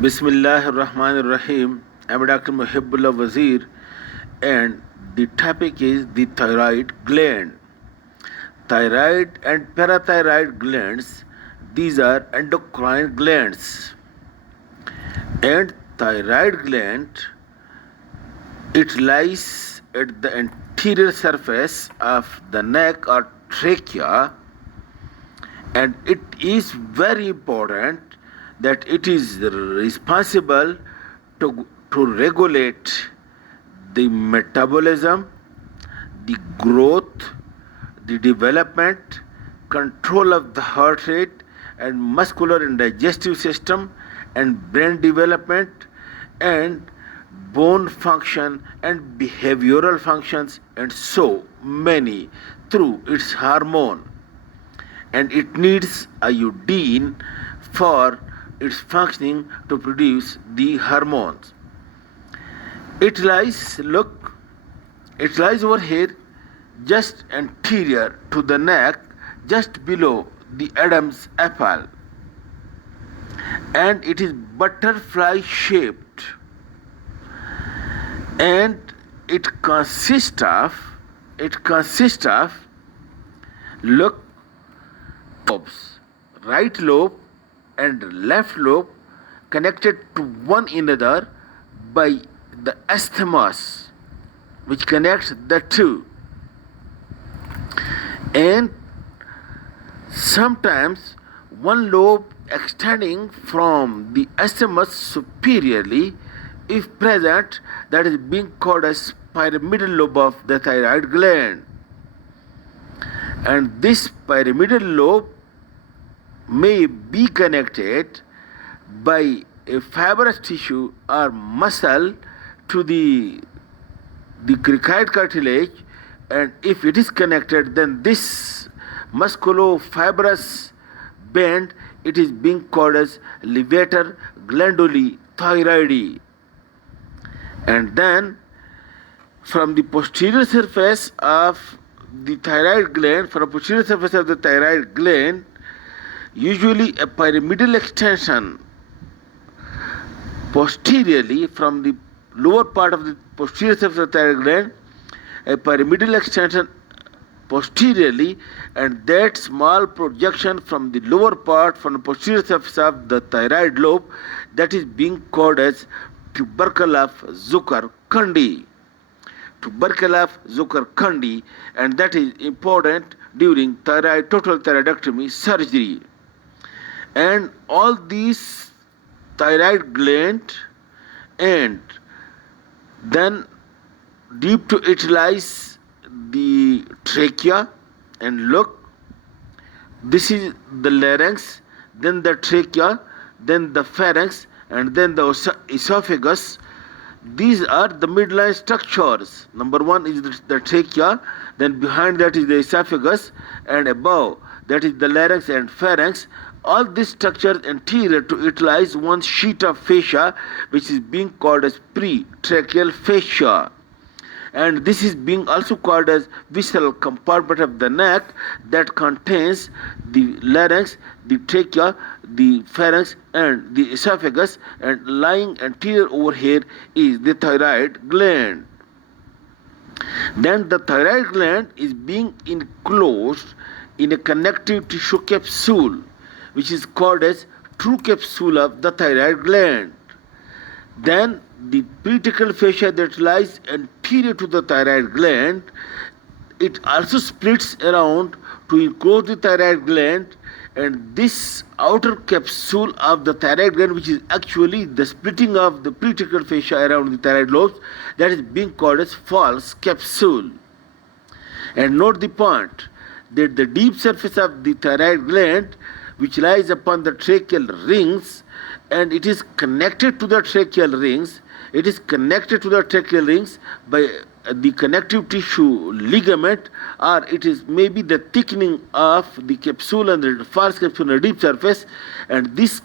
Bismillahirrahmanirrahim. I'm Dr. Mohibullah Wazir, and the topic is the thyroid gland. Thyroid and parathyroid glands, these are endocrine glands. And thyroid gland, it lies at the anterior surface of the neck or trachea, and it is very important that it is responsible to regulate the metabolism, the growth, the development, control of the heart rate, and muscular and digestive system, and brain development, and bone function, and behavioral functions, and so many through its hormone. And it needs iodine for its functioning to produce the hormones. It lies over here, just anterior to the neck, just below the Adam's apple, and it is butterfly shaped, and it consists of lobes, right lobe and left lobe, connected to one another by the isthmus, which connects the two. And sometimes one lobe extending from the isthmus superiorly, if present, that is being called as pyramidal lobe of the thyroid gland. And this pyramidal lobe may be connected by a fibrous tissue or muscle to the cricoid cartilage, and if it is connected, then this musculofibrous band, it is being called as levator glanduli thyroidi. And then from the posterior surface of the thyroid gland, usually a pyramidal extension posteriorly from the lower part of the posterior surface of the thyroid gland, a pyramidal extension posteriorly, and that small projection from the lower part, from the posterior surface of the thyroid lobe, that is being called as tubercle of Zucker-Kandi. And that is important during total thyroidectomy surgery. And all these thyroid gland, and then deep to it lies the trachea, and look, this is the larynx, then the trachea, then the pharynx, and then the esophagus. These are the midline structures. Number one is the trachea, then behind that is the esophagus, and above that is the larynx and pharynx. All these structures anterior to it lies one sheet of fascia, which is being called as pretracheal fascia. And this is being also called as visceral compartment of the neck, that contains the larynx, the trachea, the pharynx, and the esophagus, and lying anterior over here is the thyroid gland. Then the thyroid gland is being enclosed in a connective tissue capsule, which is called as true capsule of the thyroid gland. Then the pretracheal fascia that lies anterior to the thyroid gland, it also splits around to enclose the thyroid gland, and this outer capsule of the thyroid gland, which is actually the splitting of the pretracheal fascia around the thyroid lobes, that is being called as false capsule. And note the point that the deep surface of the thyroid gland, which lies upon the tracheal rings, and it is connected to the tracheal rings. By the connective tissue ligament, or it is maybe the thickening of the capsule and the false capsule on the deep surface, and this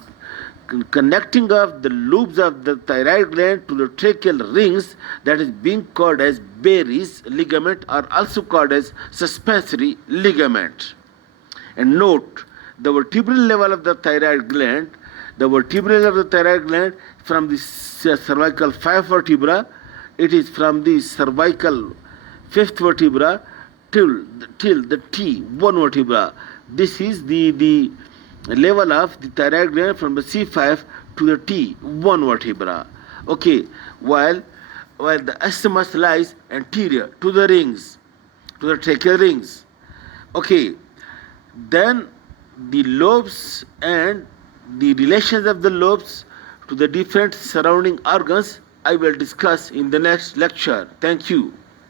connecting of the loops of the thyroid gland to the tracheal rings, that is being called as Berry's ligament, or also called as suspensory ligament. And note, the vertebral level of the thyroid gland, The vertebrae of the thyroid gland from the cervical 5 vertebra, it is from the cervical 5th vertebra till the T1 vertebra. This is the level of the thyroid gland from the C5 to the T1 vertebra. Okay, while the isthmus lies anterior to the rings, to the tracheal rings. Okay, then the lobes and the relations of the lobes to the different surrounding organs I will discuss in the next lecture. Thank you.